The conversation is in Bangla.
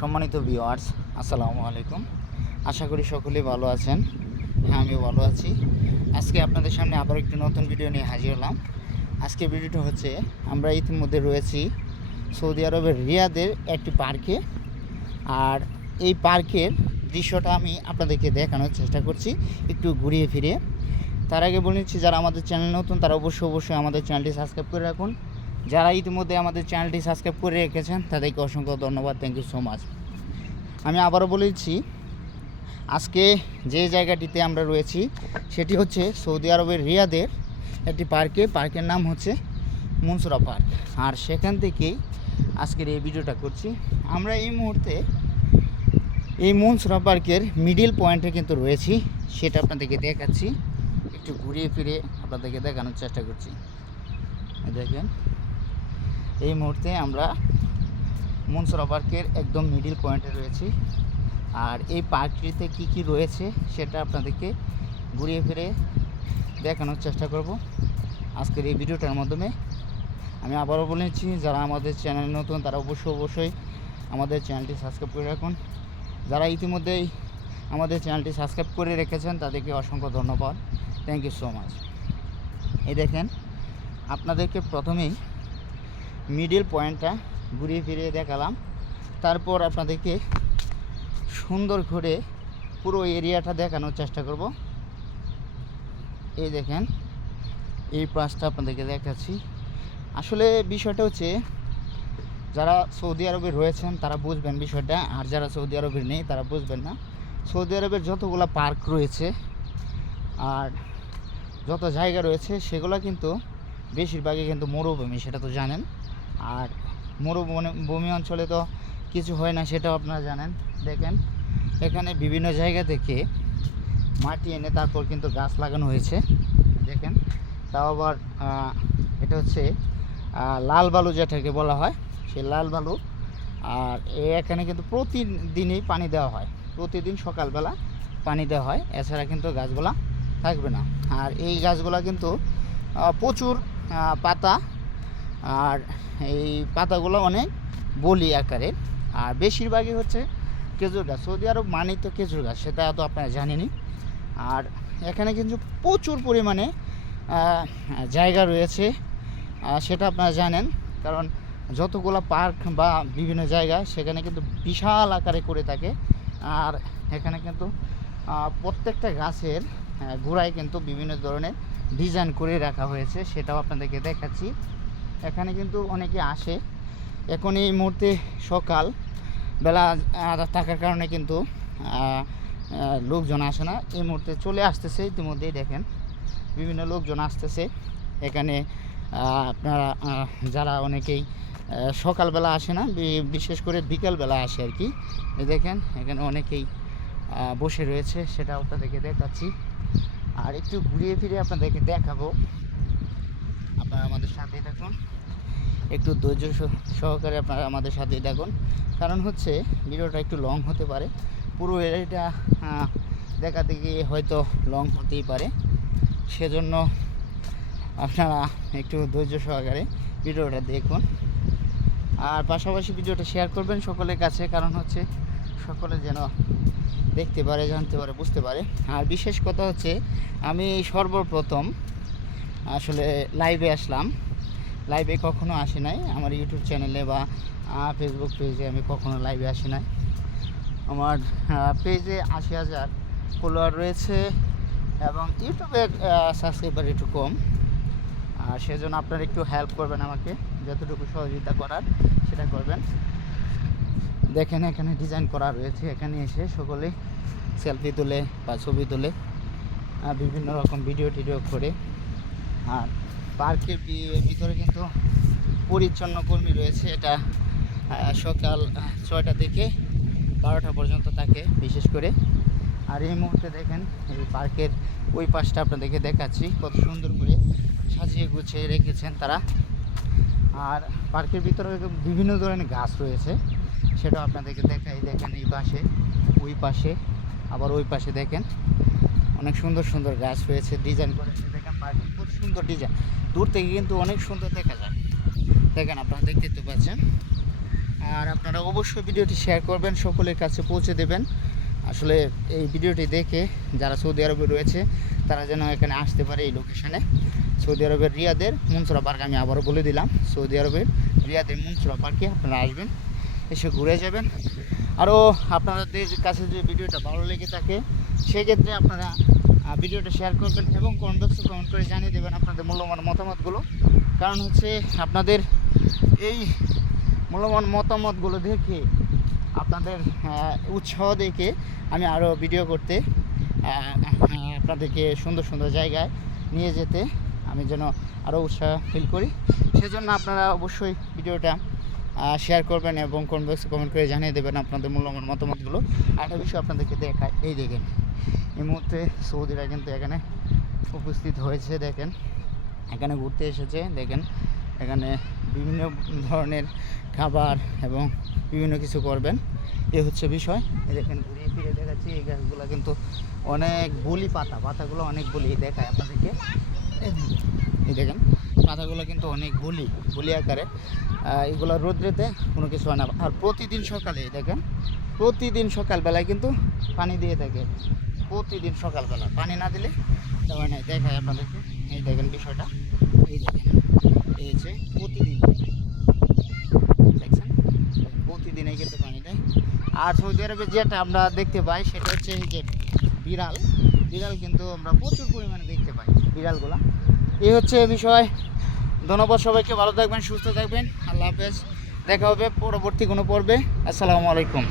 সম্মানিত ভিউয়ার্স, আসসালামু আলাইকুম। আশা করি সকলেই ভালো আছেন। হ্যাঁ, আমিও ভালো আছি। আজকে আপনাদের সামনে আবার একটি নতুন ভিডিও নিয়ে হাজির হলাম। আজকে ভিডিওটা হচ্ছে, আমরা ইতিমধ্যে রয়েছি সৌদি আরবের রিয়াদের একটি পার্কে। আর এই পার্কের দৃশ্যটা আমি আপনাদেরকে দেখানোর চেষ্টা করছি একটু ঘুরিয়ে ফিরিয়ে। তার আগে বলে নিচ্ছি, যারা আমাদের চ্যানেল নতুন তারা অবশ্যই আমাদের চ্যানেলটি সাবস্ক্রাইব করে রাখুন। যারা ইতিমধ্যে আমাদের চ্যানেলটি সাবস্ক্রাইব করে রেখেছেন তাদেরকে অসংখ্য ধন্যবাদ, থ্যাংক ইউ সো মাচ। আমি আবারও বলেছি, আজকে যে জায়গাটিতে আমরা রয়েছি সেটি হচ্ছে সৌদি আরবের রিয়াদের একটি পার্কের নাম হচ্ছে মনসুরা পার্ক। আর সেখান থেকেই আজকের এই ভিডিওটা করছি। আমরা এই মুহূর্তে এই মনসুরা পার্কের মিডিল পয়েন্টে কিন্তু রয়েছি, সেটা আপনাদেরকে দেখাচ্ছি। একটু ঘুরিয়ে ফিরে আপনাদেরকে দেখানোর চেষ্টা করছি। দেখেন, এই মুহূর্তে আমরা মনসুরা পার্কের একদম মিডিল পয়েন্টে রয়েছি। আর এই পার্কটিতে কি কি রয়েছে সেটা আপনাদেরকে ঘুরিয়ে ফিরে দেখানোর চেষ্টা করব আজকের এই ভিডিওটার মাধ্যমে। আমি আবারও বলেছি, যারা আমাদের চ্যানেল নতুন তারা অবশ্যই আমাদের চ্যানেলটি সাবস্ক্রাইব করে রাখুন। যারা ইতিমধ্যেই আমাদের চ্যানেলটি সাবস্ক্রাইব করে রেখেছেন তাদেরকে অসংখ্য ধন্যবাদ, থ্যাংক ইউ সো মাচ। এই দেখেন, আপনাদেরকে প্রথমেই মিডিল পয়েন্টটা ঘুরিয়ে ফিরিয়ে দেখালাম, তারপর আপনাদেরকে সুন্দর করে পুরো এরিয়াটা দেখানোর চেষ্টা করব। এই দেখেন, এই পাশটা আপনাদেরকে দেখাচ্ছি। আসলে বিষয়টা হচ্ছে, যারা সৌদি আরবে রয়েছেন তারা বুঝবেন বিষয়টা, আর যারা সৌদি আরবে নেই তারা বুঝবেন না। সৌদি আরবের যতগুলো পার্ক রয়েছে আর যত জায়গা রয়েছে সেগুলো কিন্তু বেশিরভাগই কিন্তু মরুভূমি, সেটা তো জানেন। আর মরুভূমি অঞ্চলে তো কিছু হয় না, সেটাও আপনারা জানেন। দেখেন, এখানে বিভিন্ন জায়গা থেকে মাটি এনে তারপর কিন্তু গাছ লাগানো হয়েছে। দেখেন, তাও আবার এটা হচ্ছে লাল বালু যেটাকে বলা হয়, সেই লাল বালু। আর এখানে কিন্তু প্রতিদিনই পানি দেওয়া হয়, প্রতিদিন সকালবেলা পানি দেওয়া হয়, এছাড়া কিন্তু গাছগুলা থাকবে না। আর এই গাছগুলা কিন্তু প্রচুর পাতা, আর এই পাতাগুলো অনেক বলি আকারের। আর বেশিরভাগই হচ্ছে খেজুর গাছ। সৌদি আরব মানেই তো খেজুর গাছ, সেটা তো আপনারা জানেনই। আর এখানে কিন্তু প্রচুর পরিমাণে জায়গা রয়েছে, সেটা আপনারা জানেন। কারণ যতগুলো পার্ক বা বিভিন্ন জায়গা সেখানে কিন্তু বিশাল আকারে করে থাকে। আর এখানে কিন্তু প্রত্যেকটা গাছের গোড়ায় কিন্তু বিভিন্ন ধরনের ডিজাইন করে রাখা হয়েছে, সেটাও আপনাদেরকে দেখাচ্ছি। এখানে কিন্তু অনেকে আসে। এখন এই মুহূর্তে সকাল বেলা থাকার কারণে কিন্তু লোকজন আসে না। এই মুহূর্তে চলে আসতেছে, ইতিমধ্যেই দেখেন বিভিন্ন লোকজন আসতেছে এখানে। আপনারা যারা অনেকেই সকালবেলা আসে না, বিশেষ করে বিকালবেলা আসে আর কি। দেখেন, এখানে অনেকেই বসে রয়েছে, সেটা আপনাদেরকে দেখাচ্ছি। আর একটু ঘুরিয়ে ফিরে আপনাদেরকে দেখাবো, আপনারা আমাদের সাথেই থাকুন, একটু ধৈর্য সহকারে আপনারা আমাদের সাথেই দেখুন। কারণ হচ্ছে ভিডিওটা একটু লং হতে পারে, পুরো এরিয়াটা দেখাতে গিয়ে হয়তো লং হতেই পারে, সেজন্য আপনারা একটু ধৈর্য সহকারে ভিডিওটা দেখুন। আর পাশাপাশি ভিডিওটা শেয়ার করবেন সকলের কাছে, কারণ হচ্ছে সকলে যেন দেখতে পারে, জানতে পারে, বুঝতে পারে। আর বিশেষ কথা হচ্ছে, আমি সর্বপ্রথম আসলে লাইভে আসলাম। লাইভে কখনো আসি নাই, আমার ইউটিউব চ্যানেলে বা ফেসবুক পেজে আমি কখনো লাইভে আসি নাই। আমার পেজে 80,000 ফলোয়ার রয়েছে এবং ইউটিউবের সাবস্ক্রাইবার একটু কম। আর সেজন্য আপনারা একটু হেল্প করবেন, আমাকে যতটুকু সহযোগিতা করার সেটা করবেন। দেখেন, এখানে ডিজাইন করা রয়েছে, এখানে এসে সকলে সেলফি তোলে বা ছবি তোলে, বিভিন্ন রকম ভিডিও করে। আর পার্কের ভিতরে কিন্তু পরিচ্ছন্ন কর্মী রয়েছে, এটা সকাল 6টা থেকে 12টা পর্যন্ত থাকে বিশেষ করে। আর এই মুহূর্তে দেখেন, এই পার্কের ওই পাশটা আপনাদেরকে দেখাচ্ছি, কত সুন্দর করে সাজিয়ে গুছিয়ে রেখেছেন তারা। আর পার্কের ভিতরে বিভিন্ন ধরনের গাছ রয়েছে, সেটাও আপনাদেরকে দেখাই। দেখেন, এই পাশে, ওই পাশে, আবার ওই পাশে দেখেন অনেক সুন্দর সুন্দর গাছ রয়েছে, ডিজাইন করেছে। দেখেন, পার্কে খুব সুন্দর ডিজাইন, দূর থেকে কিন্তু অনেক সুন্দর দেখা যায়। দেখেন, আপনারা দেখতে তো পাচ্ছেন। আর আপনারা অবশ্যই ভিডিওটি শেয়ার করবেন, সকলের কাছে পৌঁছে দেবেন। আসলে এই ভিডিওটি দেখে যারা সৌদি আরবে রয়েছে তারা যেন এখানে আসতে পারে এই লোকেশানে। সৌদি আরবের রিয়াদের মুনসুরা পার্ক আমি আবারও বলে দিলাম, সৌদি আরবের রিয়াদের মুনসুরা পার্কে আপনারা আসবেন, এসে ঘুরে যাবেন। আরও আপনাদের কাছে যদি ভিডিওটা ভালো লেগে থাকে সেক্ষেত্রে আপনারা ভিডিওটা শেয়ার করবেন এবং কমেন্ট বক্সে কমেন্ট করে জানিয়ে দেবেন আপনাদের মূল্যবান মতামতগুলো। কারণ হচ্ছে আপনাদের এই মূল্যবান মতামতগুলো দেখে আপনাদের উৎসাহ দেখে আমি আরও ভিডিও করতে আপনাদেরকে সুন্দর সুন্দর জায়গায় নিয়ে যেতে আমি যেন আরও উৎসাহ ফিল করি। সেজন্য আপনারা অবশ্যই ভিডিওটা শেয়ার করবেন এবং কমেন্ট বক্সে কমেন্ট করে জানিয়ে দেবেন আপনাদের মূল্যবান মতামতগুলো। আরেকটা বিষয় আপনাদেরকে দেখায়, এই দেখেন এই মুহূর্তে সৌদিরা কিন্তু এখানে উপস্থিত হয়েছে। দেখেন এখানে ঘুরতে এসেছে, দেখেন এখানে বিভিন্ন ধরনের খাবার এবং বিভিন্ন কিছু করবেন, এ হচ্ছে বিষয়। এই দেখেন ঘুরিয়ে ফিরে দেখাচ্ছি, এই গাছগুলো কিন্তু অনেক বলি, পাতাগুলো অনেক বলি দেখায় আপনাদেরকে। এই দেখেন পাতাগুলো কিন্তু অনেক বলি আকারে, এগুলো রোদ্রেতে কোনো কিছু হয় না। আর প্রতিদিন সকালে দেখেন, প্রতিদিন সকালবেলায় কিন্তু পানি দিয়ে থাকে, প্রতিদিন সকালবেলা পানি না দিলে হয় না। দেখায় আপনাদেরকে, এই দেখেন বিষয়টা, এই দেখেন এই হচ্ছে প্রতিদিন, দেখছেন প্রতিদিনই কিন্তু পানি দেয়। আর সৌদি আরবে যেটা আমরা দেখতে পাই সেটা হচ্ছে এই যে বিড়াল কিন্তু আমরা প্রচুর পরিমাণে দেখতে পাই বিড়ালগুলা। এই হচ্ছে বিষয়। ধন্যবাদ সবাইকে, ভালো থাকবেন, সুস্থ থাকবেন, আল্লাহ হাফেজ। দেখা হবে পরবর্তী কোনো পর্বে। আসসালামু আলাইকুম।